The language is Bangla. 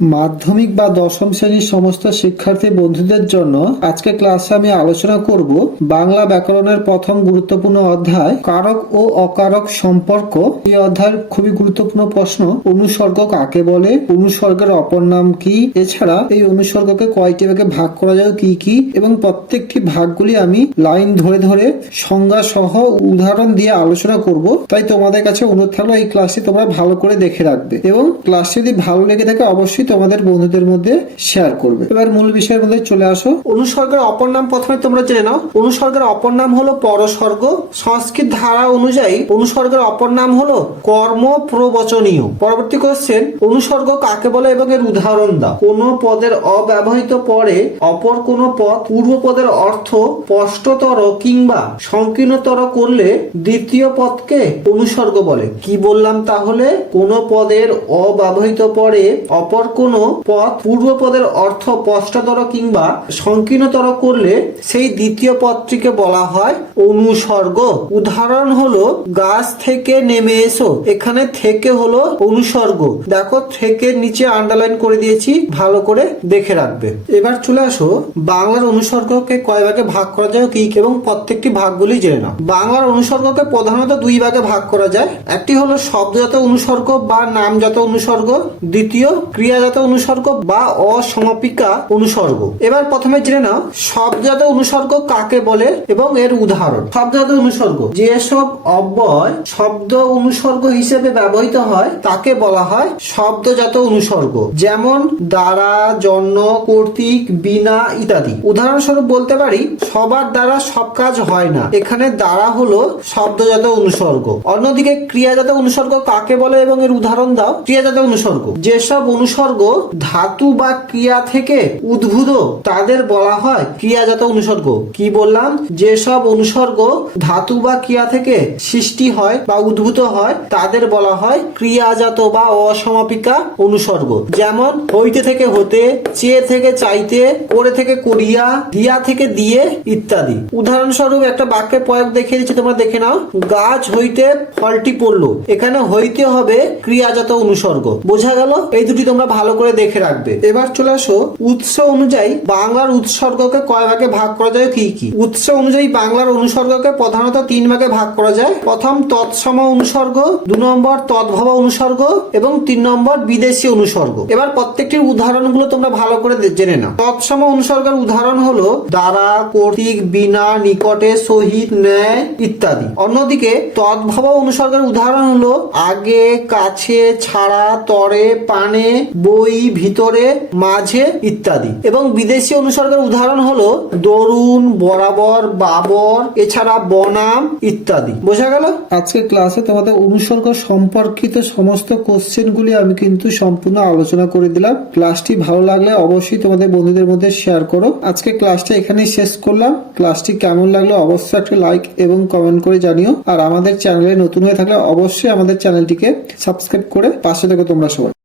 মাধ্যমিক বা দশম শ্রেণির সমস্ত শিক্ষার্থী বন্ধুদের জন্য আজকে ক্লাসে আমি আলোচনা করব বাংলা ব্যাকরণের প্রথম গুরুত্বপূর্ণ অধ্যায়, কারক ও অকারক সম্পর্ক। এই অধ্যায়ের খুবই গুরুত্বপূর্ণ প্রশ্ন, অনুসর্গ কাকে বলে, অনুসর্গের অপর নাম কি? এছাড়া এই অনুসর্গকে কয়টি ভাগে ভাগ করা যায়, কি কি? এবং প্রত্যেকটি ভাগগুলি আমি লাইন ধরে ধরে সংজ্ঞা সহ উদাহরণ দিয়ে আলোচনা করব। তাই তোমাদের কাছে অনুরোধ থাকল এই ক্লাসটি তোমরা ভালো করে দেখে রাখবে। এবং ক্লাসটি যদি ভালো লেগে থাকে, অবশ্যই তোমাদের বন্ধুদের মধ্যে শেয়ার করবে। এবার মূল বিষয়ের মধ্যে চলে আসো। অনুসর্গের অপর নাম প্রথমে তোমরা জেনে নাও। অনুসর্গের অপর নাম হলো পরসর্গ। সংস্কৃত ধারা অনুযায়ী অনুসর্গের অপর নাম হলো কর্ম প্রবচনীয়। পরবর্তী কোশ্চেন অনুসর্গ কাকে বলে এবং এর উদাহরণ দাও। কোন পদের অব্যবহৃত পরে অপর কোন পদ পূর্ব পদের অর্থ স্পষ্টতর কিংবা সংকীর্ণতর করলে দ্বিতীয় পদকে অনুসর্গ বলে। কি বললাম তাহলে? কোন পদের অব্যবহৃত পরে অপর কোন পদ পূর্ব পদের অর্থ স্পষ্টতর কিংবা সংকীর্ণতর করলে সেই দ্বিতীয় পদটিকে বলা হয় অনুসর্গ। উদাহরণ হলো, গাছ থেকে নেমে এসো, এখানে থেকে হলো অনুসর্গ। দেখো থেকে নিচে আন্ডারলাইন করে দিয়েছি, ভালো করে দেখে রাখবে। এবার চলে আসো, বাংলার অনুসর্গকে কয় ভাগে ভাগ করা যায় কি, এবং প্রত্যেকটি ভাগগুলি জেনে নাও। বাংলার অনুসর্গকে প্রধানত দুই ভাগে ভাগ করা যায়। একটি হলো শব্দজাত অনুসর্গ বা নামজাত অনুসর্গ, দ্বিতীয় ক্রিয়াজাত অনুসর্গ বা অসমাপিকা অনুসর্গ। এবার প্রথমে জেনে নাও শব্দজাত অনুসর্গ কাকে বলে এবং এর উদাহরণ। শব্দজাত অনুসর্গ যেসব অব্যয় শব্দ অনুসর্গ হিসেবে ব্যবহৃত হয়, তাকে বলা হয় শব্দজাত অনুসর্গ। যেমন, দ্বারা, জন্য, কর্তৃক, বিনা ইত্যাদি। উদাহরণস্বরূপ বলতে পারি, সবার দ্বারা সব কাজ হয় না। এখানে দ্বারা হলো শব্দজাত অনুসর্গ। অন্যদিকে ক্রিয়াজাত অনুসর্গ কাকে বলে এবং এর উদাহরণ দাও। ক্রিয়াজাত অনুসর্গ যেসব অনুসর্গ ধাতু বা ক্রিয়া থেকে উদ্ভূত, তাদের বলা হয় ক্রিয়াজাত অনুসর্গ কি বললাম? যেসব অনুসর্গ ধাতু বা ক্রিয়া থেকে সৃষ্টি হয় বা উদ্ভূত হয়, তাদের বলা হয় ক্রিয়াজাত বা অসমাপিকা অনুসর্গ যেমন, হইতে থেকে হতে, চেয়ে থেকে চাইতে, করে থেকে করিয়া, দিয়া থেকে দিয়ে ইত্যাদি। উদাহরণস্বরূপ একটা বাক্যের প্রয়োগ দেখিয়ে দিচ্ছি, তোমরা দেখে নাও। গাছ হইতে ফলটি পড়ল, এখানে হইতে হবে ক্রিয়াজাত অনুসর্গ বোঝা গেল? এই দুটি তোমরা ভালো করে দেখে রাখবে। এবার চলে আসো উৎস অনুযায়ী বাংলার উৎসর্গকে কয় ভাগে ভাগ করা যায়, কি কি? উৎস অনুযায়ী বাংলার অনুসর্গকে প্রধানত তিন ভাগে ভাগ করা যায়। প্রথম তৎসম অনুসর্গ, দু নম্বর তদ্ভব অনুসর্গ এবং তিন নম্বর বিদেশি অনুসর্গ। এবার প্রত্যেকটির উদাহরণগুলো তোমরা ভালো করে জেনে নাও। তৎসম অনুসর্গের উদাহরণ হলো দ্বারা কর্তৃক বিনা, নিকটে, সহিত, ন্যায় ইত্যাদি। অন্যদিকে তদ্ভব অনুসর্গের উদাহরণ হলো আগে, কাছে, ছাড়া, তরে, পানে বই ভিতরে, মাঝে ইত্যাদি। এবং বিদেশি অনুসর্গের উদাহরণ হলো দরুন, বরাবর, বাবর, এছাড়া বনাম ইত্যাদি। বোঝা গেল? আজকে ক্লাসে তোমাদের অনুসর্গ সম্পর্কিত সমস্ত কোশ্চেনগুলি আমি কিন্তু সম্পূর্ণ আলোচনা করে দিলাম। ক্লাসটি ভালো লাগলে অবশ্যই তোমাদের বন্ধুদের মধ্যে শেয়ার করো। আজকে ক্লাসটা এখানেই শেষ করলাম। ক্লাসটি কেমন লাগল অবশ্যই একটা লাইক এবং কমেন্ট করে জানিও। আর আমাদের চ্যানেলে নতুন হয়ে থাকলে অবশ্যই আমাদের চ্যানেলটিকে সাবস্ক্রাইব করে পাশে থেকো তোমরা সবাই।